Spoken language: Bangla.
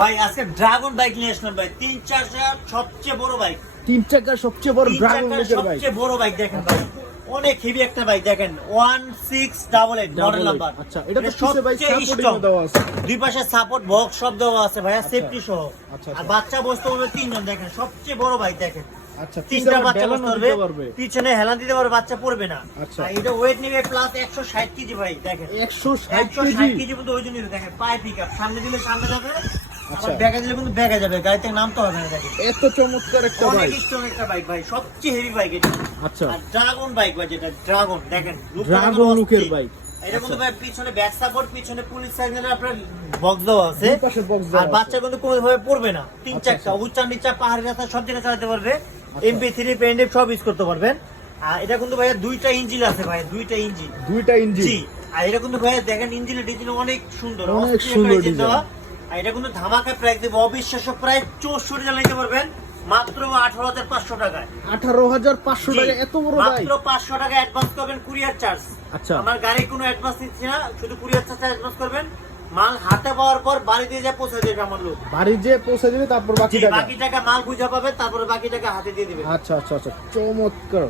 ভাই আজকে ড্রাগন বাইক নিয়ে আসলাম ভাই, 3-4 সবচেয়ে বড় বাইক, 3 চাকার সবচেয়ে বড় ড্রাগন বাইকের বাইক। সবচেয়ে বড় বাইক দেখেন ভাই, অনেক হেভি একটা বাইক দেখেন, 1688 মডেল নাম্বার। আচ্ছা, এটা তো কিসে ভাই সাপোর্টিং দেওয়া আছে? দুই পাশে সাপোর্ট বক্স সব দেওয়া আছে ভাইয়া, সেফটি সহ। আচ্ছা, আর বাচ্চা বসতে হবে 3 জন, দেখেন সবচেয়ে বড় বাইক দেখেন। আচ্ছা, তিনটা বাচ্চা বসতে দিতে পারবে, পারবে। পিছনে হেলান দিতে পারবে, বাচ্চা পড়বে না। আচ্ছা। আর এটা ওয়েট নেবে প্লাস 160 কেজি ভাই দেখেন, 160 160 কেজি। কেজি পর্যন্ত ওজন নিবে দেখেন। পায়ে পিকআপ, সামনে দিলে সামনে যাবে, আচ্ছা। আবার ব্যাগে দিলে কিন্তু ব্যাগে যাবে, গাড়ি থেকে নামতে হবে না দেখেন। এত চমৎকার একটা অনেক বাইক। স্ট্রং একটা বাইক ভাই, সবচেয়ে হেভি বাইক এটা। আচ্ছা, আর ড্রাগন বাইক ভাই, যেটা ড্রাগন দেখেন, ড্রাগন লুকের বাইক। এটা কিন্তু ভাই পিছনে ব্যাক সাপোর্ট, পিছনে পুলিশ সাইকেলের আপনার বক্স দেওয়া আছে, দুই পাশে বক্স দেওয়া আর আছে। বাচ্চা কিন্তু কোনো ভাবে পড়বে না। 3 আচ্ছা, চাকা, আচ্ছা। উচ্চা নিচা, পাহাড়ি রাস্তা সব জায়গায় চালাতে পারবে। আচ্ছা। MP3 পেনড্রাইভ সব ইউজ করতে পারবেন। আর এটা কিন্তু ভাই দুইটা ইঞ্জিন আছে ভাই, দুইটা ইঞ্জিন। দুইটা ইঞ্জিন। জি, আর এটা কিন্তু ভাই দেখেন ইঞ্জিনের ডিজাইন অনেক সুন্দর, অনেক অস্থির সুন্দর একটা ডিজাইন ডিজাইন। দেওয়া। আর এটা কিন্তু ধামাকা প্রাইস দেব, অবিশ্বাস্য প্রায় 64 জন নিতে পারবেন মাত্র 18,500 টাকায়। 18,500 টাকা এত বড় বাইক। মাত্র 500 টাকা অ্যাডভান্স করবেন, কুরিয়ার চার্জ। আচ্ছা। আমার গাড়ি কোনো অ্যাডভান্স নিচ্ছি না, শুধু কুরিয়ার চার্জ অ্যাডভান্স করবেন। মাল হাতে পাওয়ার পর বাড়ি দিয়ে যা পৌঁছে দেবে আমার লোক। বাড়ি যে পৌঁছে দিবে তারপর বাকি জি, টাকা। বাকি টাকা মাল বুঝা পাবে, তারপরে বাকি টাকা হাতে দিয়ে দিবে। আচ্ছা, আচ্ছা, আচ্ছা, চমৎকার।